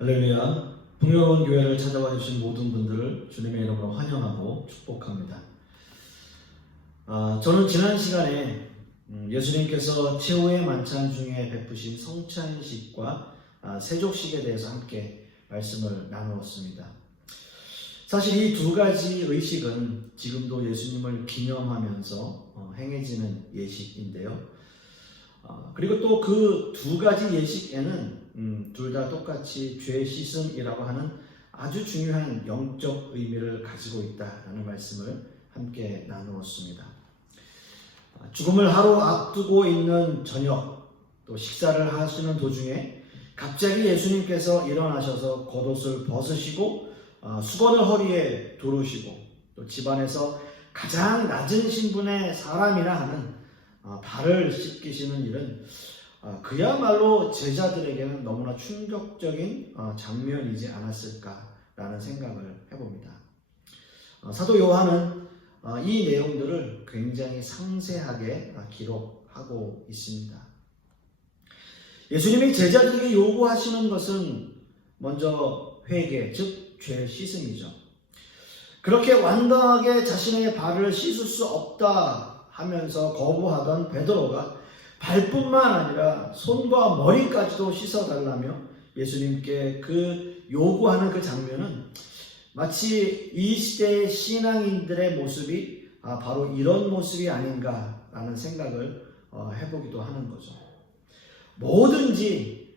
할렐루야. 풍요로운 교회를 찾아와 주신 모든 분들을 주님의 이름으로 환영하고 축복합니다. 저는 지난 시간에 예수님께서 최후의 만찬 중에 베푸신 성찬식과 세족식에 대해서 함께 말씀을 나누었습니다. 사실 이 두 가지 의식은 지금도 예수님을 기념하면서 행해지는 예식인데요. 그리고 또 그 두 가지 예식에는 둘 다 똑같이 죄 씻음이라고 하는 아주 중요한 영적 의미를 가지고 있다라는 말씀을 함께 나누었습니다. 죽음을 하루 앞두고 있는 저녁, 또 식사를 하시는 도중에 갑자기 예수님께서 일어나셔서 겉옷을 벗으시고 수건을 허리에 두르시고 또 집안에서 가장 낮은 신분의 사람이라 하는 발을 씻기시는 일은 그야말로 제자들에게는 너무나 충격적인 장면이지 않았을까라는 생각을 해봅니다. 사도 요한은 이 내용들을 굉장히 상세하게 기록하고 있습니다. 예수님이 제자들에게 요구하시는 것은 먼저 회개, 즉 죄 씻음이죠. 그렇게 완전하게 자신의 발을 씻을 수 없다 하면서 거부하던 베드로가 발뿐만 아니라 손과 머리까지도 씻어달라며 예수님께 그 요구하는 그 장면은 마치 이 시대의 신앙인들의 모습이 바로 이런 모습이 아닌가라는 생각을 해보기도 하는 거죠. 뭐든지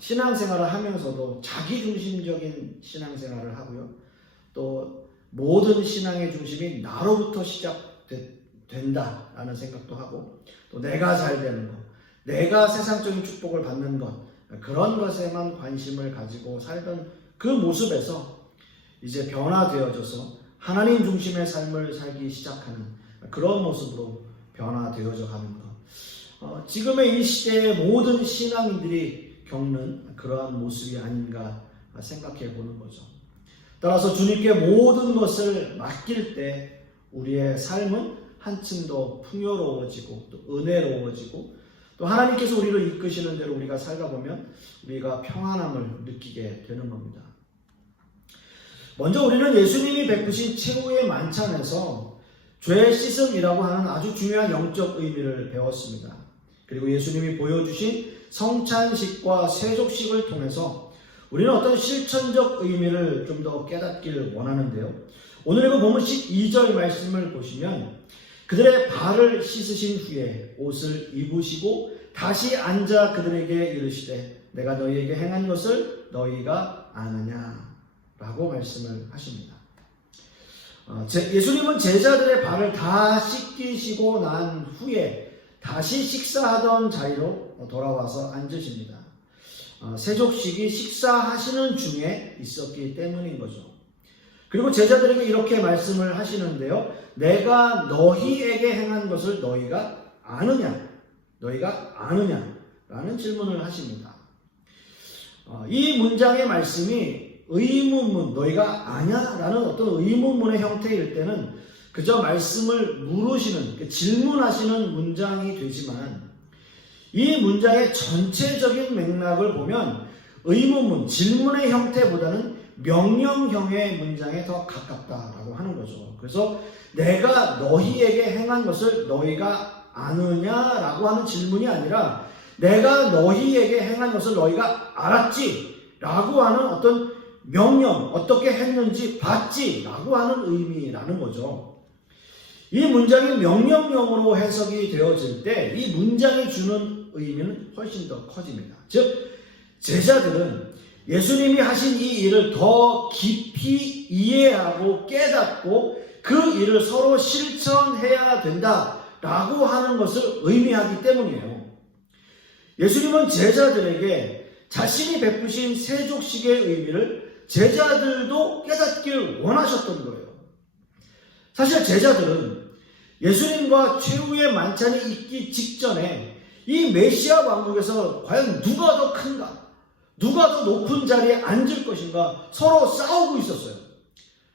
신앙생활을 하면서도 자기중심적인 신앙생활을 하고요. 또 모든 신앙의 중심이 나로부터 시작된다라는 생각도 하고 또 내가 잘 되는 것, 내가 세상적인 축복을 받는 것, 그런 것에만 관심을 가지고 살던 그 모습에서 이제 변화되어져서 하나님 중심의 삶을 살기 시작하는 그런 모습으로 변화되어져 가는 것. 지금의 이 시대의 모든 신앙인들이 겪는 그러한 모습이 아닌가 생각해 보는 거죠. 따라서 주님께 모든 것을 맡길 때 우리의 삶은 한층 더 풍요로워지고 또 은혜로워지고 또 하나님께서 우리를 이끄시는 대로 우리가 살다 보면 우리가 평안함을 느끼게 되는 겁니다. 먼저 우리는 예수님이 베푸신 최후의 만찬에서 죄 씻음이라고 하는 아주 중요한 영적 의미를 배웠습니다. 그리고 예수님이 보여주신 성찬식과 세족식을 통해서 우리는 어떤 실천적 의미를 좀 더 깨닫기를 원하는데요. 오늘 이거 본문 12절 말씀을 보시면 그들의 발을 씻으신 후에 옷을 입으시고 다시 앉아 그들에게 이르시되 내가 너희에게 행한 것을 너희가 아느냐 라고 말씀을 하십니다. 예수님은 제자들의 발을 다 씻기시고 난 후에 다시 식사하던 자리로 돌아와서 앉으십니다. 세족식이 식사하시는 중에 있었기 때문인 거죠. 그리고 제자들에게 이렇게 말씀을 하시는데요. 내가 너희에게 행한 것을 너희가 아느냐? 너희가 아느냐? 라는 질문을 하십니다. 이 문장의 말씀이 의문문, 너희가 아냐? 라는 어떤 의문문의 형태일 때는 그저 말씀을 물으시는, 질문하시는 문장이 되지만 이 문장의 전체적인 맥락을 보면 의문문, 질문의 형태보다는 명령형의 문장에 더 가깝다라고 하는 거죠. 그래서 내가 너희에게 행한 것을 너희가 아느냐라고 하는 질문이 아니라 내가 너희에게 행한 것을 너희가 알았지? 라고 하는 어떤 명령, 어떻게 했는지 봤지? 라고 하는 의미라는 거죠. 이 문장이 명령형으로 해석이 되어질 때 이 문장이 주는 의미는 훨씬 더 커집니다. 즉 제자들은 예수님이 하신 이 일을 더 깊이 이해하고 깨닫고 그 일을 서로 실천해야 된다라고 하는 것을 의미하기 때문이에요. 예수님은 제자들에게 자신이 베푸신 세족식의 의미를 제자들도 깨닫길 원하셨던 거예요. 사실 제자들은 예수님과 최후의 만찬이 있기 직전에 이 메시아 왕국에서 과연 누가 더 큰가? 누가 더 높은 자리에 앉을 것인가 서로 싸우고 있었어요.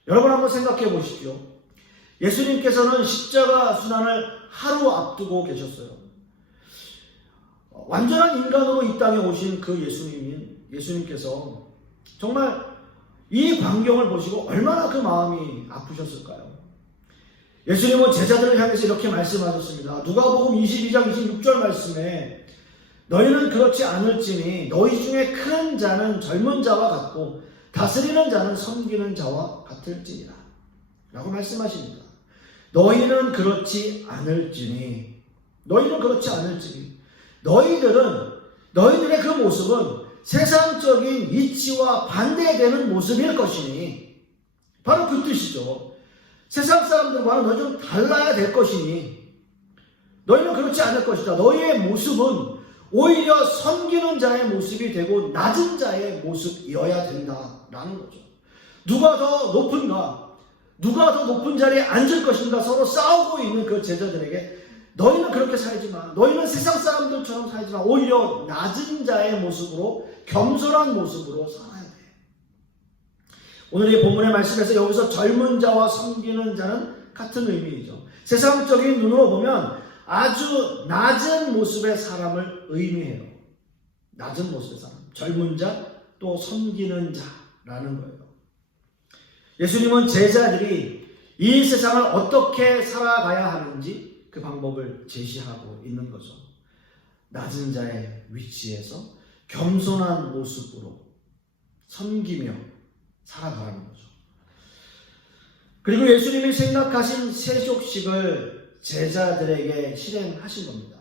여러분 한번 생각해 보십시오. 예수님께서는 십자가 순환을 하루 앞두고 계셨어요. 완전한 인간으로 이 땅에 오신 그 예수님께서 정말 이 광경을 보시고 얼마나 그 마음이 아프셨을까요? 예수님은 제자들을 향해서 이렇게 말씀하셨습니다. 누가복음 22장 26절 말씀에 너희는 그렇지 않을지니 너희 중에 큰 자는 젊은 자와 같고 다스리는 자는 섬기는 자와 같을지니라 라고 말씀하십니다. 너희는 그렇지 않을지니 너희들의 그 모습은 세상적인 이치와 반대되는 모습일 것이니 바로 그 뜻이죠. 세상 사람들과는 너희 좀 달라야 될 것이니 너희는 그렇지 않을 것이다. 너희의 모습은 오히려 섬기는 자의 모습이 되고 낮은 자의 모습이어야 된다라는 거죠. 누가 더 높은가? 누가 더 높은 자리에 앉을 것인가? 서로 싸우고 있는 그 제자들에게 너희는 그렇게 살지 마. 너희는 세상 사람들처럼 살지 마. 오히려 낮은 자의 모습으로 겸손한 모습으로 살아야 돼. 오늘 이 본문의 말씀에서 여기서 젊은 자와 섬기는 자는 같은 의미이죠. 세상적인 눈으로 보면 아주 낮은 모습의 사람을 의미해요. 낮은 모습의 사람. 젊은 자, 또 섬기는 자라는 거예요. 예수님은 제자들이 이 세상을 어떻게 살아가야 하는지 그 방법을 제시하고 있는 거죠. 낮은 자의 위치에서 겸손한 모습으로 섬기며 살아가라는 거죠. 그리고 예수님이 생각하신 세족식을 제자들에게 실행하신 겁니다.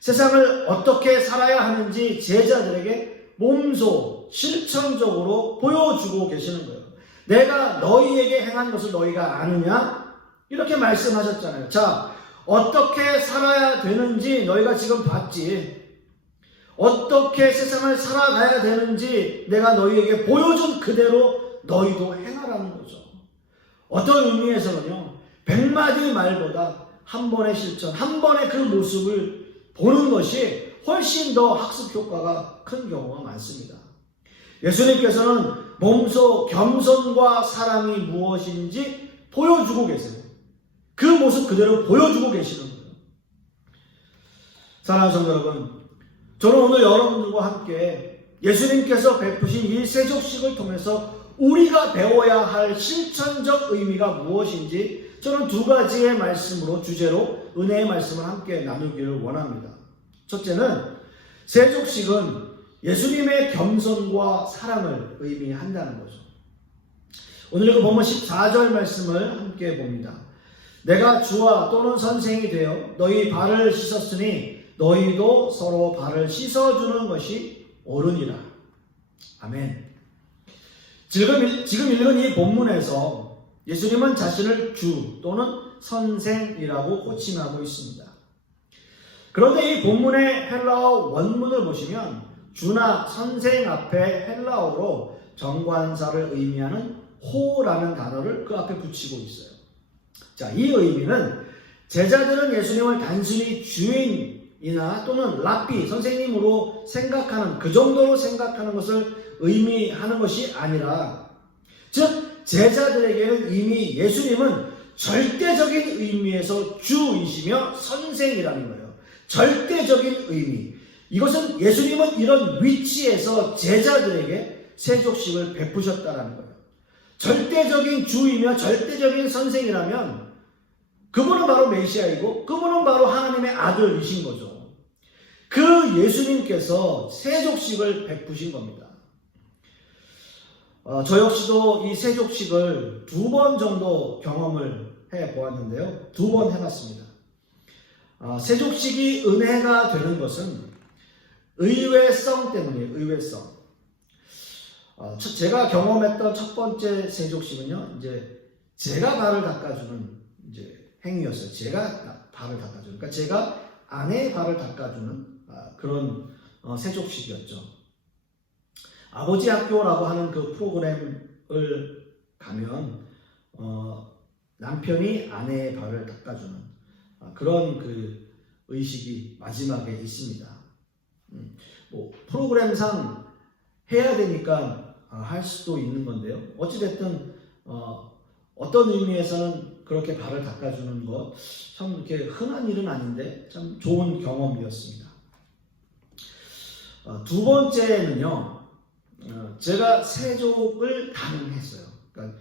세상을 어떻게 살아야 하는지 제자들에게 몸소 실천적으로 보여주고 계시는 거예요. 내가 너희에게 행한 것을 너희가 아느냐? 이렇게 말씀하셨잖아요. 자, 어떻게 살아야 되는지 너희가 지금 봤지. 어떻게 세상을 살아가야 되는지 내가 너희에게 보여준 그대로 너희도 행하라는 거죠. 어떤 의미에서는요, 100마디 말보다 한 번의 실천, 한 번의 그 모습을 보는 것이 훨씬 더 학습 효과가 큰 경우가 많습니다. 예수님께서는 몸소 겸손과 사랑이 무엇인지 보여주고 계세요. 그 모습 그대로 보여주고 계시는 거예요. 사랑하는 성도 여러분, 저는 오늘 여러분들과 함께 예수님께서 베푸신 이 세족식을 통해서 우리가 배워야 할 실천적 의미가 무엇인지 저는 두 가지의 말씀으로 주제로 은혜의 말씀을 함께 나누기를 원합니다. 첫째는 세족식은 예수님의 겸손과 사랑을 의미한다는 거죠. 오늘 그 본문 14절 말씀을 함께 봅니다. 내가 주와 또는 선생이 되어 너희 발을 씻었으니 너희도 서로 발을 씻어주는 것이 옳으니라. 아멘. 지금 읽은 이 본문에서 예수님은 자신을 주 또는 선생이라고 호칭하고 있습니다. 그런데 이 본문의 헬라어 원문을 보시면 주나 선생 앞에 헬라어로 정관사를 의미하는 호라는 단어를 그 앞에 붙이고 있어요. 자, 이 의미는 제자들은 예수님을 단순히 주인이나 또는 랍비, 선생님으로 생각하는, 그 정도로 생각하는 것을 의미하는 것이 아니라, 즉 제자들에게는 이미 예수님은 절대적인 의미에서 주이시며 선생이라는 거예요. 절대적인 의미. 이것은 예수님은 이런 위치에서 제자들에게 세족식을 베푸셨다는 거예요. 절대적인 주이며 절대적인 선생이라면 그분은 바로 메시아이고 그분은 바로 하나님의 아들이신 거죠. 그 예수님께서 세족식을 베푸신 겁니다. 저 역시도 이 세족식을 2번 정도 경험을 해보았는데요. 2번 해봤습니다. 세족식이 은혜가 되는 것은 의외성 때문이에요. 의외성. 제가 경험했던 첫 번째 세족식은요, 이제 제가 발을 닦아주는 이제 행위였어요. 제가 발을 닦아주는, 그러니까 제가 아내의 발을 닦아주는 그런 세족식이었죠. 아버지 학교라고 하는 그 프로그램을 가면 남편이 아내의 발을 닦아주는 그런 그 의식이 마지막에 있습니다. 뭐 프로그램상 해야 되니까 할 수도 있는 건데요. 어찌됐든 어떤 의미에서는 그렇게 발을 닦아주는 것 참 이렇게 흔한 일은 아닌데 참 좋은 경험이었습니다. 두 번째는요, 제가 세족을 당했어요. 그러니까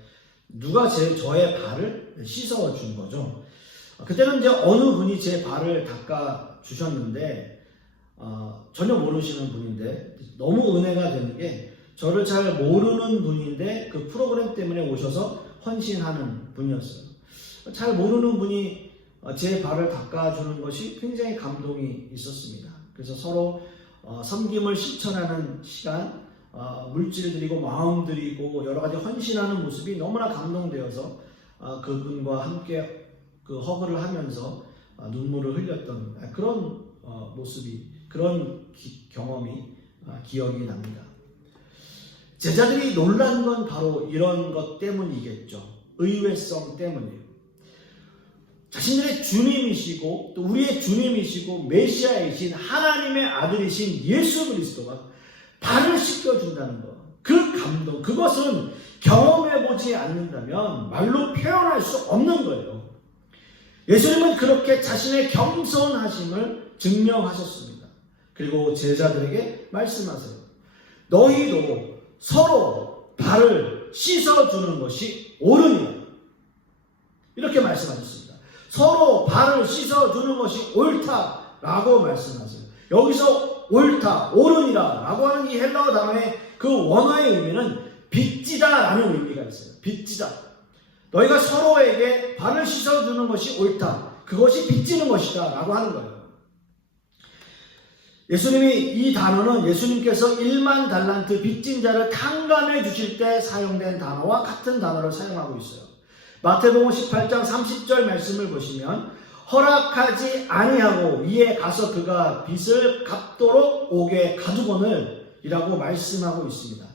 누가 저의 발을 씻어준 거죠. 그때는 이제 어느 분이 제 발을 닦아 주셨는데 전혀 모르시는 분인데 너무 은혜가 되는 게 저를 잘 모르는 분인데 그 프로그램 때문에 오셔서 헌신하는 분이었어요. 잘 모르는 분이 제 발을 닦아주는 것이 굉장히 감동이 있었습니다. 그래서 서로 섬김을 실천하는 시간, 물질 드리고 마음 드리고 여러 가지 헌신하는 모습이 너무나 감동되어서 그분과 함께 그 허그를 하면서 눈물을 흘렸던 그런 모습이, 그런 경험이 기억이 납니다. 제자들이 놀란 건 바로 이런 것 때문이겠죠. 의외성 때문이에요. 자신들의 주님이시고 또 우리의 주님이시고 메시아이신 하나님의 아들이신 예수 그리스도가 발을 씻겨준다는 것, 그 감동, 그것은 경험해보지 않는다면 말로 표현할 수 없는 거예요. 예수님은 그렇게 자신의 겸손하심을 증명하셨습니다. 그리고 제자들에게 말씀하세요. 너희도 서로 발을 씻어주는 것이 옳으니라. 이렇게 말씀하셨습니다. 서로 발을 씻어주는 것이 옳다라고 말씀하세요. 여기서 옳다, 옳으니라 라고 하는 이 헬라어 단어의 그 원어의 의미는 빚지다 라는 의미가 있어요. 빚지다. 너희가 서로에게 발을 씻어주는 것이 옳다. 그것이 빚지는 것이다 라고 하는 거예요. 예수님이 이 단어는 예수님께서 1만 달란트 빚진 자를 탕감해 주실 때 사용된 단어와 같은 단어를 사용하고 있어요. 마태복음 18장 30절 말씀을 보시면 허락하지 아니하고 이에 가서 그가 빚을 갚도록 옥에 가두거늘 이라고 말씀하고 있습니다.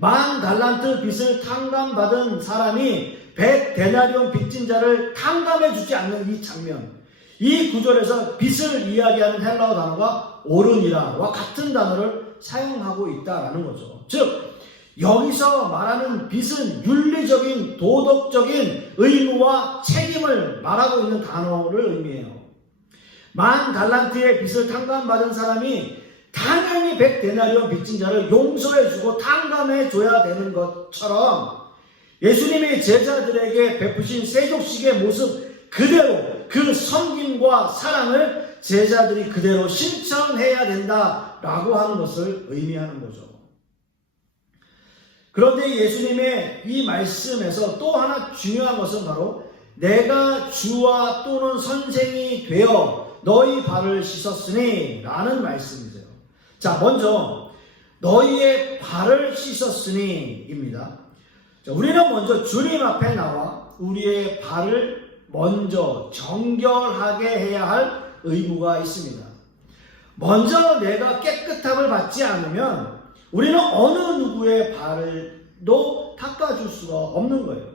1만 달란트 빚을 탕감받은 사람이 100데나리온 빚진 자를 탕감해 주지 않는 이 장면, 이 구절에서 빚을 이야기하는 헬라어 단어가 오른이라와 같은 단어를 사용하고 있다라는 거죠. 즉 여기서 말하는 빚은 윤리적인 도덕적인 의무와 책임을 말하고 있는 단어를 의미해요. 1만 달란트의 빚을 탕감받은 사람이 당연히 100데나리온 빚진 자를 용서해주고 탕감해줘야 되는 것처럼 예수님이 제자들에게 베푸신 세족식의 모습 그대로 그 섬김과 사랑을 제자들이 그대로 실천해야 된다라고 하는 것을 의미하는 거죠. 그런데 예수님의 이 말씀에서 또 하나 중요한 것은 바로 내가 주와 또는 선생이 되어 너희 발을 씻었으니 라는 말씀이세요. 자, 먼저 너희의 발을 씻었으니 입니다. 자, 우리는 먼저 주님 앞에 나와 우리의 발을 먼저 정결하게 해야 할 의무가 있습니다. 먼저 내가 깨끗함을 받지 않으면 우리는 어느 누구의 발도 닦아줄 수가 없는 거예요.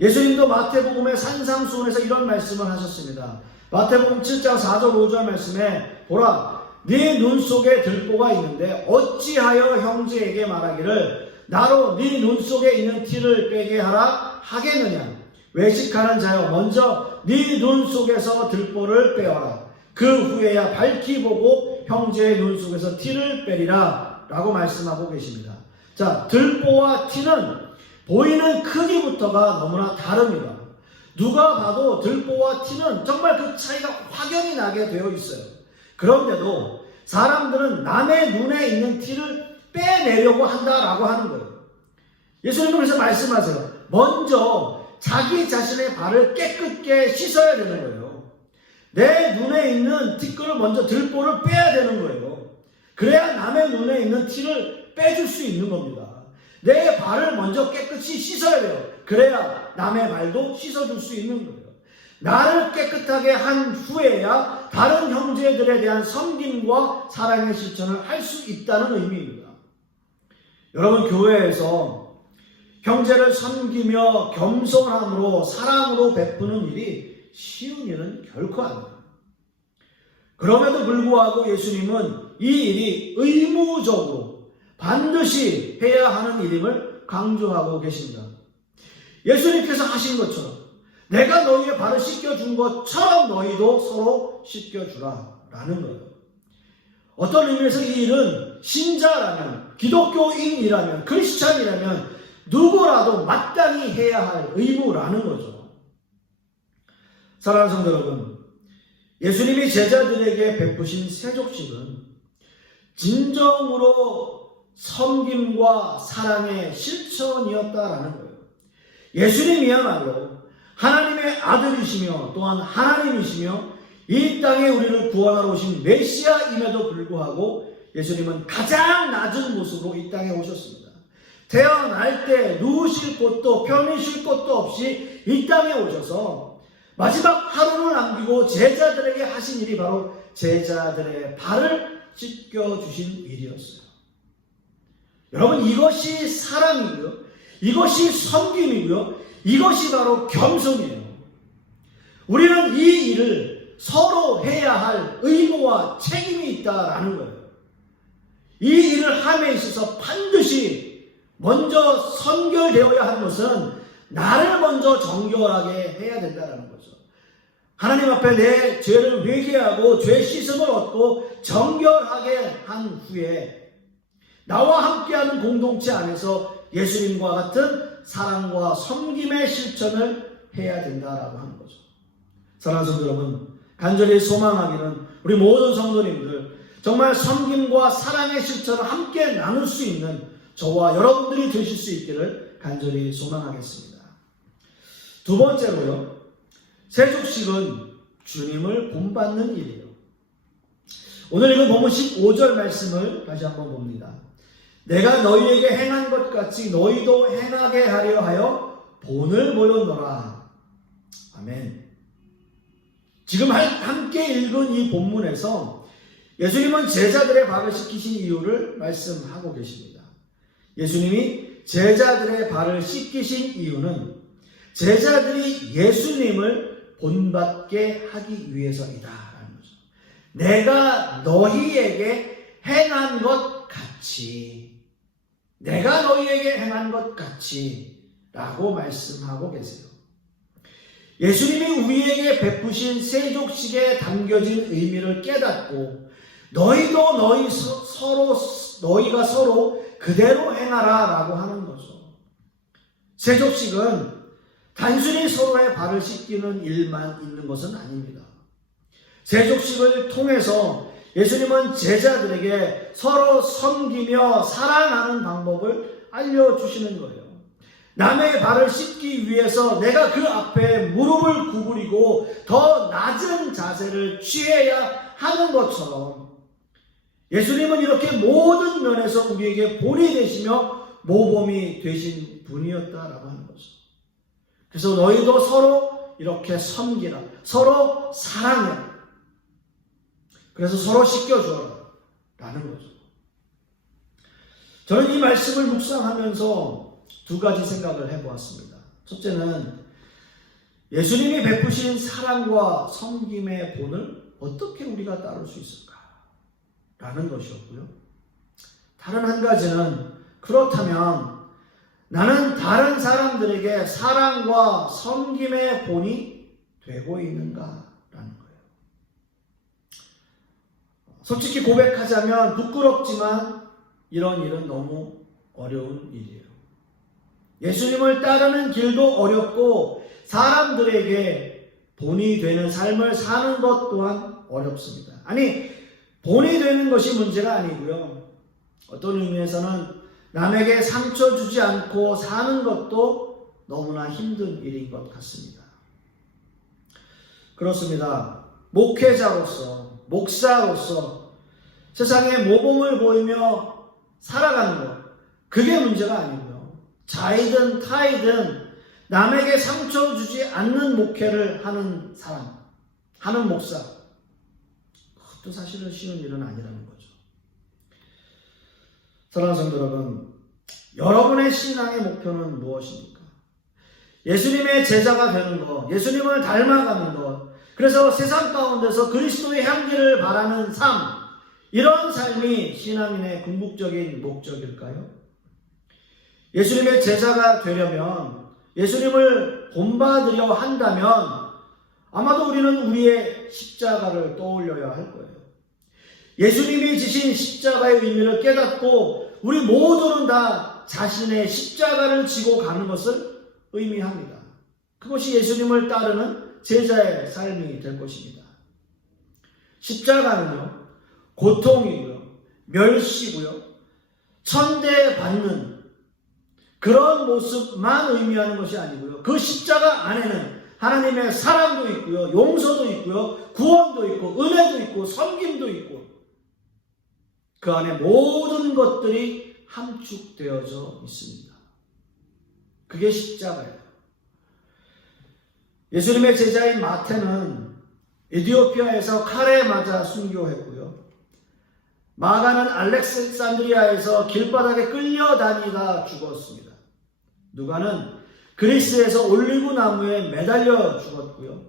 예수님도 마태복음의 산상수훈에서 이런 말씀을 하셨습니다. 마태복음 7장 4절 5절 말씀에 보라 네 눈 속에 들보가 있는데 어찌하여 형제에게 말하기를 나로 네 눈 속에 있는 티를 빼게 하라 하겠느냐. 외식하는 자여 먼저 네 눈 속에서 들보를 빼어라. 그 후에야 밝히 보고 형제의 눈 속에서 티를 빼리라 라고 말씀하고 계십니다. 자, 들보와 티는 보이는 크기부터가 너무나 다릅니다. 누가 봐도 들보와 티는 정말 그 차이가 확연히 나게 되어 있어요. 그런데도 사람들은 남의 눈에 있는 티를 빼내려고 한다라고 하는 거예요. 예수님은 그래서 말씀하세요. 먼저 자기 자신의 발을 깨끗게 씻어야 되는 거예요. 내 눈에 있는 티끌을 먼저 들보를 빼야 되는 거예요. 그래야 남의 눈에 있는 티를 빼줄 수 있는 겁니다. 내 발을 먼저 깨끗이 씻어야 돼요. 그래야 남의 발도 씻어줄 수 있는 거예요. 나를 깨끗하게 한 후에야 다른 형제들에 대한 섬김과 사랑의 실천을 할 수 있다는 의미입니다. 여러분, 교회에서 형제를 섬기며 겸손함으로 사랑으로 베푸는 일이 쉬운 일은 결코 아닙니다. 그럼에도 불구하고 예수님은 이 일이 의무적으로 반드시 해야 하는 일임을 강조하고 계십니다. 예수님께서 하신 것처럼 내가 너희의 발을 씻겨준 것처럼 너희도 서로 씻겨주라 라는 거예요. 어떤 의미에서 이 일은 신자라면, 기독교인이라면, 크리스찬이라면 누구라도 마땅히 해야 할 의무라는 거죠. 사랑하는 성도 여러분, 예수님이 제자들에게 베푸신 세족식은 진정으로 섬김과 사랑의 실천이었다라는 거예요. 예수님이야말로 하나님의 아들이시며 또한 하나님이시며 이 땅에 우리를 구원하러 오신 메시아임에도 불구하고 예수님은 가장 낮은 모습으로 이 땅에 오셨습니다. 태어날 때 누우실 곳도 편히 쉴 곳도 없이 이 땅에 오셔서 마지막 하루를 남기고 제자들에게 하신 일이 바로 제자들의 발을 씻겨주신 일이었어요. 여러분, 이것이 사랑이고요, 이것이 섬김이고요, 이것이 바로 겸손이에요. 우리는 이 일을 서로 해야 할 의무와 책임이 있다라는 거예요. 이 일을 함에 있어서 반드시 먼저 선결되어야 하는 것은 나를 먼저 정결하게 해야 된다는 거죠. 하나님 앞에 내 죄를 회개하고 죄 씻음을 얻고 정결하게 한 후에 나와 함께하는 공동체 안에서 예수님과 같은 사랑과 섬김의 실천을 해야 된다라고 하는 거죠. 사랑하는 성도 여러분, 간절히 소망하기는 우리 모든 성도님들 정말 섬김과 사랑의 실천을 함께 나눌 수 있는 저와 여러분들이 되실 수 있기를 간절히 소망하겠습니다. 두 번째로요, 세족식은 주님을 본받는 일이에요. 오늘 읽은 본문 15절 말씀을 다시 한번 봅니다. 내가 너희에게 행한 것 같이 너희도 행하게 하려 하여 본을 보였노라. 아멘. 지금 함께 읽은 이 본문에서 예수님은 제자들의 발을 씻기신 이유를 말씀하고 계십니다. 예수님이 제자들의 발을 씻기신 이유는 제자들이 예수님을 본받게 하기 위해서이다 라는 거죠. 내가 너희에게 행한 것 같이, 내가 너희에게 행한 것 같이 라고 말씀하고 계세요. 예수님이 우리에게 베푸신 세족식에 담겨진 의미를 깨닫고 너희도 너희가 서로 그대로 행하라 라고 하는 거죠. 세족식은 단순히 서로의 발을 씻기는 일만 있는 것은 아닙니다. 세족식을 통해서 예수님은 제자들에게 서로 섬기며 사랑하는 방법을 알려주시는 거예요. 남의 발을 씻기 위해서 내가 그 앞에 무릎을 구부리고 더 낮은 자세를 취해야 하는 것처럼 예수님은 이렇게 모든 면에서 우리에게 본이 되시며 모범이 되신 분이었다라고 하는 거죠. 그래서 너희도 서로 이렇게 섬기라, 서로 사랑해라, 그래서 서로 씻겨주어라 라는 거죠. 저는 이 말씀을 묵상하면서 두 가지 생각을 해보았습니다. 첫째는 예수님이 베푸신 사랑과 섬김의 본을 어떻게 우리가 따를 수 있을까 라는 것이었고요. 다른 한 가지는 그렇다면 나는 다른 사람들에게 사랑과 섬김의 본이 되고 있는가 라는 거예요. 솔직히 고백하자면 부끄럽지만 이런 일은 너무 어려운 일이에요. 예수님을 따르는 길도 어렵고 사람들에게 본이 되는 삶을 사는 것 또한 어렵습니다. 아니, 본이 되는 것이 문제가 아니고요. 어떤 의미에서는 남에게 상처 주지 않고 사는 것도 너무나 힘든 일인 것 같습니다. 그렇습니다. 목회자로서, 목사로서 세상에 모범을 보이며 살아가는 것, 그게 문제가 아니고요. 자이든 타이든 남에게 상처 주지 않는 목회를 하는 사람, 하는 목사, 그것도 사실은 쉬운 일은 아니라는 거죠. 사랑하는 성도 여러분, 여러분의 신앙의 목표는 무엇입니까? 예수님의 제자가 되는 것, 예수님을 닮아가는 것, 그래서 세상 가운데서 그리스도의 향기를 바라는 삶, 이런 삶이 신앙인의 궁극적인 목적일까요? 예수님의 제자가 되려면, 예수님을 본받으려 한다면 아마도 우리는 우리의 십자가를 떠올려야 할 거예요. 예수님이 지신 십자가의 의미를 깨닫고 우리 모두는 다 자신의 십자가를 지고 가는 것을 의미합니다. 그것이 예수님을 따르는 제자의 삶이 될 것입니다. 십자가는요, 고통이고요, 멸시고요, 천대받는 그런 모습만 의미하는 것이 아니고요, 그 십자가 안에는 하나님의 사랑도 있고요, 용서도 있고요, 구원도 있고, 은혜도 있고, 섬김도 있고, 그 안에 모든 것들이 함축되어져 있습니다. 그게 십자가예요. 예수님의 제자인 마태는 에티오피아에서 칼에 맞아 순교했고요. 마가는 알렉산드리아에서 길바닥에 끌려다니다 죽었습니다. 누가는 그리스에서 올리브 나무에 매달려 죽었고요.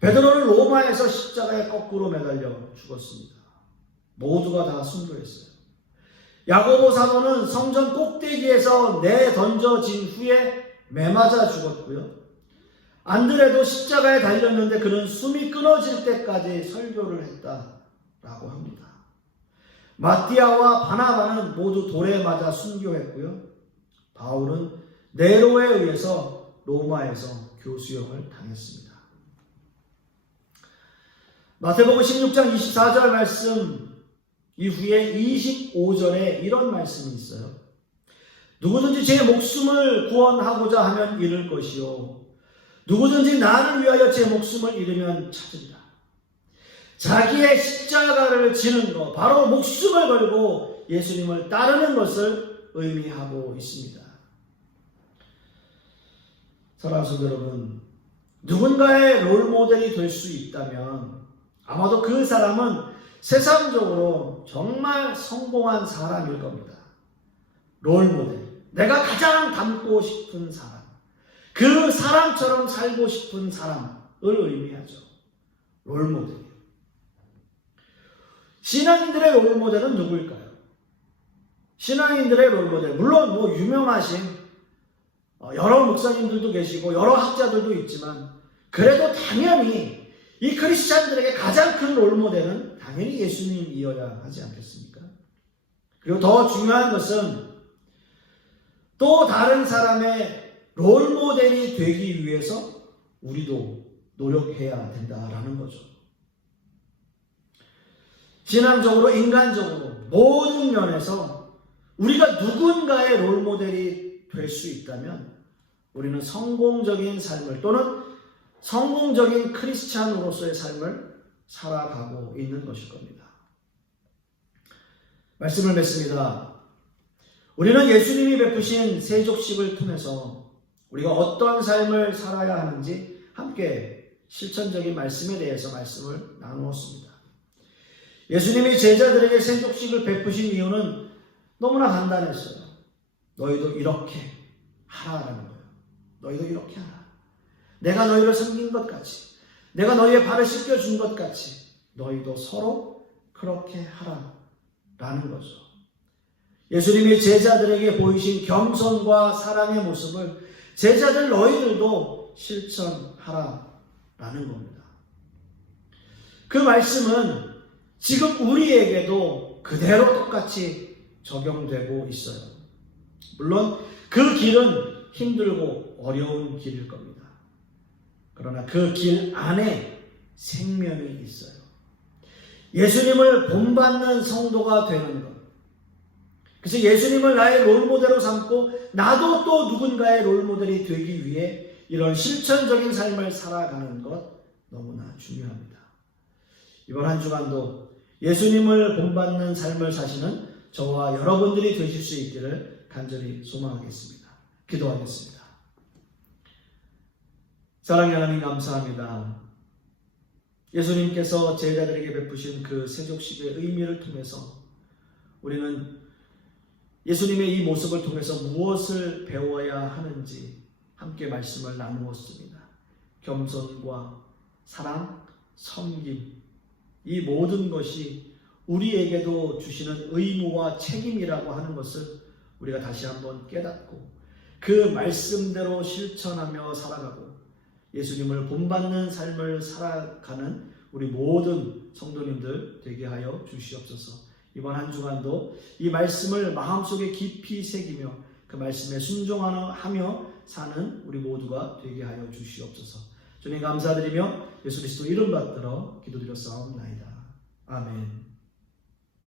베드로는 로마에서 십자가에 거꾸로 매달려 죽었습니다. 모두가 다 순교했어요. 야고보 사도는 성전 꼭대기에서 내던져진 후에 매맞아 죽었고요. 안드레도 십자가에 달렸는데 그는 숨이 끊어질 때까지 설교를 했다라고 합니다. 마띠아와 바나바는 모두 돌에 맞아 순교했고요. 바울은 네로에 의해서 로마에서 교수형을 당했습니다. 마태복음 16장 24절 말씀 이후에 25절에 이런 말씀이 있어요. 누구든지 제 목숨을 구원하고자 하면 잃을 것이요, 누구든지 나를 위하여 제 목숨을 잃으면 찾으리라. 자기의 십자가를 지는 것, 바로 목숨을 걸고 예수님을 따르는 것을 의미하고 있습니다. 사랑하는 성도 여러분, 누군가의 롤모델이 될 수 있다면 아마도 그 사람은 세상적으로 정말 성공한 사람일 겁니다. 롤모델, 내가 가장 닮고 싶은 사람, 그 사람처럼 살고 싶은 사람을 의미하죠. 롤모델. 신앙인들의 롤모델은 누구일까요? 신앙인들의 롤모델, 물론 유명하신 여러 목사님들도 계시고 여러 학자들도 있지만, 그래도 당연히 이 크리스찬들에게 가장 큰 롤모델은 당연히 예수님이어야 하지 않겠습니까? 그리고 더 중요한 것은 또 다른 사람의 롤모델이 되기 위해서 우리도 노력해야 된다라는 거죠. 신앙적으로, 인간적으로 모든 면에서 우리가 누군가의 롤모델이 될 수 있다면 우리는 성공적인 삶을, 또는 성공적인 크리스찬으로서의 삶을 살아가고 있는 것일 겁니다. 말씀을 맺습니다. 우리는 예수님이 베푸신 세족식을 통해서 우리가 어떤 삶을 살아야 하는지 함께 실천적인 말씀에 대해서 말씀을 나누었습니다. 예수님이 제자들에게 세족식을 베푸신 이유는 너무나 간단했어요. 너희도 이렇게 하라라는 거예요. 너희도 이렇게 하라. 내가 너희를 섬긴 것 같이, 내가 너희의 발을 씻겨준 것 같이 너희도 서로 그렇게 하라라는 거죠. 예수님이 제자들에게 보이신 겸손과 사랑의 모습을 제자들 너희들도 실천하라라는 겁니다. 그 말씀은 지금 우리에게도 그대로 똑같이 적용되고 있어요. 물론 그 길은 힘들고 어려운 길일 겁니다. 그러나 그 길 안에 생명이 있어요. 예수님을 본받는 성도가 되는 것. 그래서 예수님을 나의 롤모델로 삼고 나도 또 누군가의 롤모델이 되기 위해 이런 실천적인 삶을 살아가는 것 너무나 중요합니다. 이번 한 주간도 예수님을 본받는 삶을 사시는 저와 여러분들이 되실 수 있기를 간절히 소망하겠습니다. 기도하겠습니다. 사랑의 하나님, 감사합니다. 예수님께서 제자들에게 베푸신 그 세족식의 의미를 통해서 우리는 예수님의 이 모습을 통해서 무엇을 배워야 하는지 함께 말씀을 나누었습니다. 겸손과 사랑, 섬김, 이 모든 것이 우리에게도 주시는 의무와 책임이라고 하는 것을 우리가 다시 한번 깨닫고 그 말씀대로 실천하며 살아가고 예수님을 본받는 삶을 살아가는 우리 모든 성도님들 되게 하여 주시옵소서. 이번 한 주간도 이 말씀을 마음속에 깊이 새기며 그 말씀에 순종하며 사는 우리 모두가 되게 하여 주시옵소서. 주님 감사드리며 예수 그리스도 이름 받들어 기도드렸사옵나이다. 아멘.